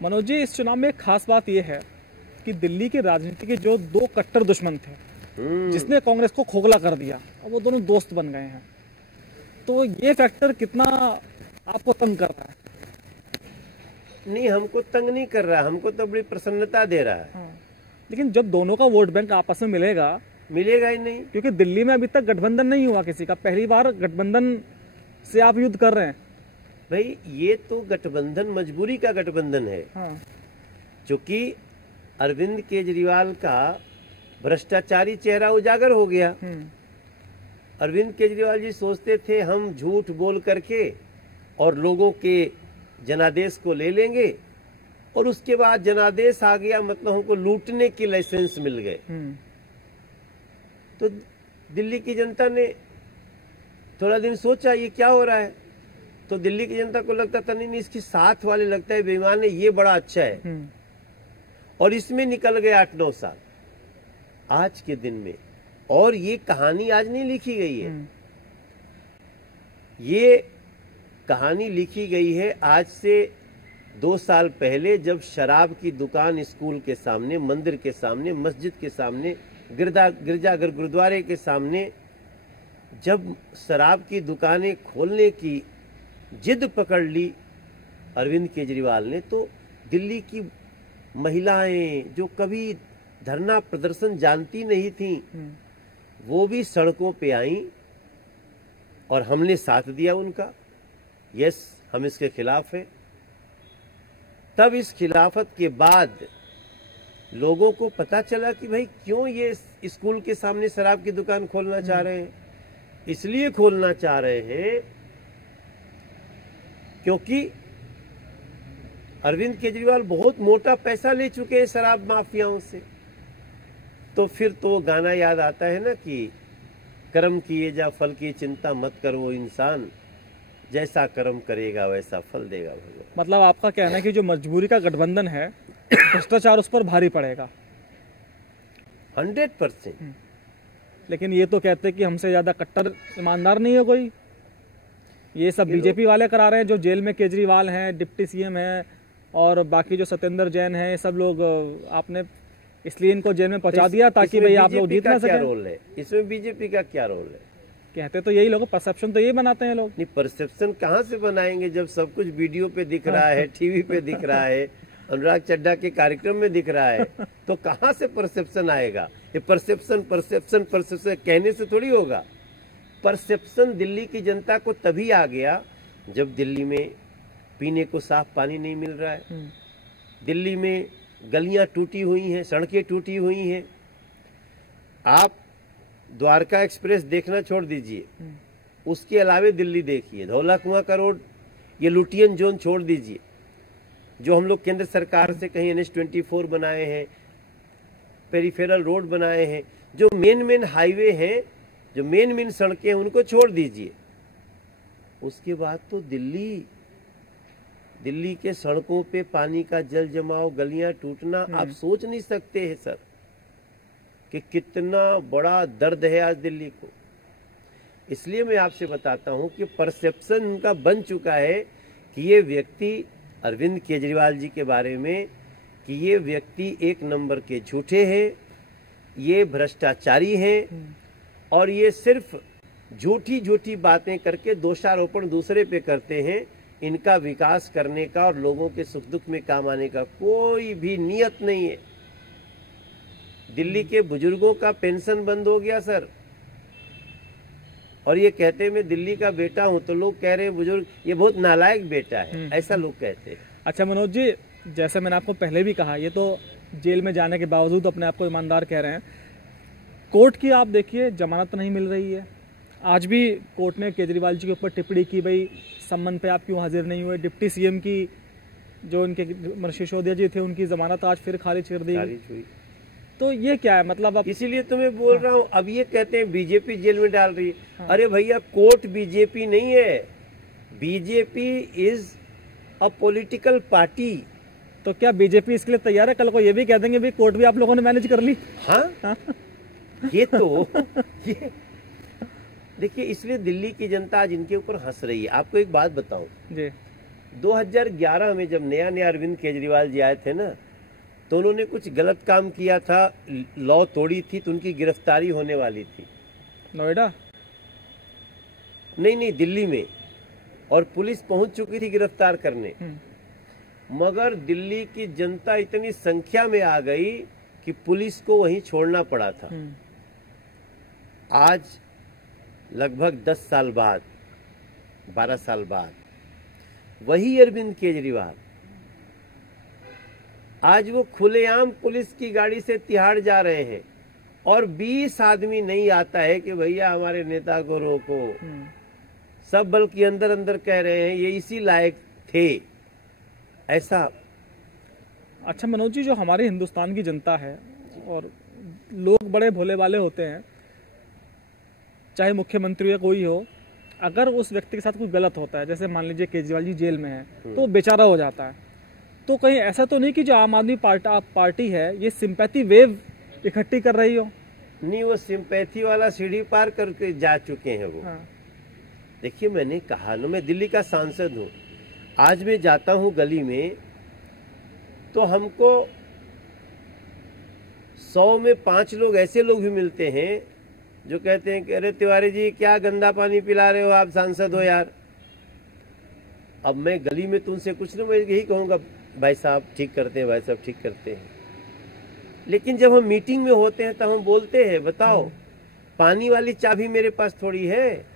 मनोज जी, इस चुनाव में एक खास बात यह है कि दिल्ली की राजनीति के जो दो कट्टर दुश्मन थे, जिसने कांग्रेस को खोखला कर दिया, अब वो दोनों दोस्त बन गए हैं। तो ये फैक्टर कितना आपको तंग कर रहा है? नहीं, हमको तंग नहीं कर रहा, हमको तो बड़ी प्रसन्नता दे रहा है। हाँ। लेकिन जब दोनों का वोट बैंक आपस में मिलेगा ही नहीं, क्योंकि दिल्ली में अभी तक गठबंधन नहीं हुआ किसी का, पहली बार गठबंधन से आप युद्ध कर रहे हैं। भाई ये तो गठबंधन मजबूरी का गठबंधन है। हाँ। क्योंकि अरविंद केजरीवाल का भ्रष्टाचारी चेहरा उजागर हो गया। अरविंद केजरीवाल जी सोचते थे हम झूठ बोल करके और लोगों के जनादेश को ले लेंगे, और उसके बाद जनादेश आ गया, मतलब हमको लूटने के लाइसेंस मिल गए। तो दिल्ली की जनता ने थोड़ा दिन सोचा ये क्या हो रहा है, तो दिल्ली की जनता को लगता था नहीं, इसके साथ वाले लगता है बेईमान है, ये बड़ा अच्छा है, और इसमें निकल गए 8-9 साल आज के दिन में। और ये कहानी आज नहीं लिखी गई है, ये कहानी लिखी गई है आज से 2 साल पहले, जब शराब की दुकान स्कूल के सामने, मंदिर के सामने, मस्जिद के सामने, गिरजाघर गुरुद्वारे के सामने जब शराब की दुकानें खोलने की जिद पकड़ ली अरविंद केजरीवाल ने, तो दिल्ली की महिलाएं जो कभी धरना प्रदर्शन जानती नहीं थी, वो भी सड़कों पे आईं और हमने साथ दिया उनका। यस, हम इसके खिलाफ हैं। तब इस खिलाफत के बाद लोगों को पता चला कि भाई क्यों ये स्कूल के सामने शराब की दुकान खोलना चाह रहे हैं। इसलिए खोलना चाह रहे हैं क्योंकि अरविंद केजरीवाल बहुत मोटा पैसा ले चुके हैं शराब माफियाओं से। तो फिर तो गाना याद आता है ना कि कर्म किए जा फल की चिंता मत कर, वो इंसान जैसा कर्म करेगा वैसा फल देगा भगवान। मतलब आपका कहना है कि जो मजबूरी का गठबंधन है, भ्रष्टाचार उस पर भारी पड़ेगा 100%। लेकिन ये तो कहते हैं कि हमसे ज्यादा कट्टर ईमानदार नहीं है कोई। ये सब बीजेपी वाले करा रहे हैं, जो जेल में केजरीवाल हैं, डिप्टी सीएम हैं, और बाकी जो सत्येंद्र जैन हैं, ये सब लोग आपने इसलिए इनको जेल में पहुंचा दिया ताकि भाई आप लोग जीत ना सकें। क्या रोल है इसमें? बीजेपी का क्या रोल है? कहते तो यही लोग, परसेप्शन तो यही बनाते हैं लोग। नहीं, परसेप्शन कहाँ से बनाएंगे जब सब कुछ वीडियो पे दिख रहा है, टीवी पे दिख रहा है, अनुराग चड्ढा के कार्यक्रम में दिख रहा है, तो कहाँ से परसेप्शन आएगा? ये परसेप्शन परसेप्शन परसेप्शन कहने से थोड़ी होगा। परसेप्शन दिल्ली की जनता को तभी आ गया जब दिल्ली में पीने को साफ पानी नहीं मिल रहा है, दिल्ली में गलियां टूटी हुई हैं, सड़कें टूटी हुई हैं। आप द्वारका एक्सप्रेस देखना छोड़ दीजिए, उसके अलावे दिल्ली देखिए, धौला कुआं का रोड, ये लुटियन जोन छोड़ दीजिए, जो हम लोग केंद्र सरकार से कहीं NH-24 बनाए हैं, पेरिफेरल रोड बनाए हैं, जो मेन हाईवे हैं, जो मेन सड़कें हैं, उनको छोड़ दीजिए। उसके बाद तो दिल्ली के सड़कों पे पानी का जल जमाव, गलियां टूटना, आप सोच नहीं सकते हैं सर कि कितना बड़ा दर्द है आज दिल्ली को। इसलिए मैं आपसे बताता हूं कि परसेप्शन उनका बन चुका है कि ये व्यक्ति अरविंद केजरीवाल जी के बारे में कि ये व्यक्ति 1 नंबर के झूठे हैं, ये भ्रष्टाचारी हैं, और ये सिर्फ झूठी बातें करके दोषारोपण दूसरे पे करते हैं। इनका विकास करने का और लोगों के सुख दुख में काम आने का कोई भी नियत नहीं है। दिल्ली के बुजुर्गों का पेंशन बंद हो गया सर, और ये कहते मैं दिल्ली का बेटा हूं, तो लोग कह रहे हैं बुजुर्ग ये बहुत नालायक बेटा है, ऐसा लोग कहते हैं। अच्छा मनोज जी, जैसे मैंने आपको पहले भी कहा, ये तो जेल में जाने के बावजूद अपने आप को ईमानदार कह रहे हैं। कोर्ट की आप देखिए, जमानत नहीं मिल रही है। आज भी कोर्ट ने केजरीवाल जी के ऊपर टिप्पणी की, भाई सम्मन पे आप क्यों हाजिर नहीं हुए। डिप्टी सीएम की जो उनके मनीष सिसोदिया जी थे, उनकी जमानत आज फिर खारिज कर दी। तो ये क्या है मतलब? अब इसीलिए तो मैं बोल रहा हूँ, अब ये कहते हैं बीजेपी जेल में डाल रही है। अरे भैया, कोर्ट बीजेपी नहीं है, BJP is a political party. तो क्या बीजेपी इसके लिए तैयार है? कल को ये भी कह देंगे भाई कोर्ट भी आप लोगों ने मैनेज कर ली। हाँ? ये तो ये देखिए, इसलिए दिल्ली की जनता आज इनके ऊपर हंस रही है। आपको एक बात बताऊं जी, 2011 में जब नया नया अरविंद केजरीवाल जी आए थे ना, तो उन्होंने कुछ गलत काम किया था, लॉ तोड़ी थी, तो उनकी गिरफ्तारी होने वाली थी। नोएडा? नहीं, दिल्ली में, और पुलिस पहुंच चुकी थी गिरफ्तार करने, मगर दिल्ली की जनता इतनी संख्या में आ गई कि पुलिस को वहीं छोड़ना पड़ा था। आज लगभग 10 साल बाद, 12 साल बाद, वही अरविंद केजरीवाल आज वो खुलेआम पुलिस की गाड़ी से तिहाड़ जा रहे हैं, और 20 आदमी नहीं आता है कि भैया हमारे नेता को रोको। सब बल्कि अंदर अंदर कह रहे हैं ये इसी लायक थे, ऐसा। अच्छा मनोज जी, जो हमारे हिंदुस्तान की जनता है, और लोग बड़े भोले वाले होते हैं, चाहे मुख्यमंत्री या कोई हो, अगर उस व्यक्ति के साथ कुछ गलत होता है, जैसे मान लीजिए केजरीवाल जी जेल में है, तो वो बेचारा हो जाता है, तो कहीं ऐसा तो नहीं कि जो आम आदमी पार्टी है ये सिंपैथी वेव इकट्ठी कर रही हो? नहीं, वो सिंपैथी वाला सीढ़ी पार करके जा चुके हैं वो। हाँ। देखिए, मैंने कहा ना, मैं दिल्ली का सांसद हूँ। आज मैं जाता हूँ गली में, तो हमको 100 में 5 लोग ऐसे लोग भी मिलते हैं जो कहते हैं कि अरे तिवारी जी क्या गंदा पानी पिला रहे हो, आप सांसद हो यार। अब मैं गली में तुमसे कुछ नहीं, मैं यही कहूँगा भाई साहब ठीक करते हैं, भाई साहब ठीक करते हैं। लेकिन जब हम मीटिंग में होते हैं तो हम बोलते हैं बताओ पानी वाली चाबी मेरे पास थोड़ी है,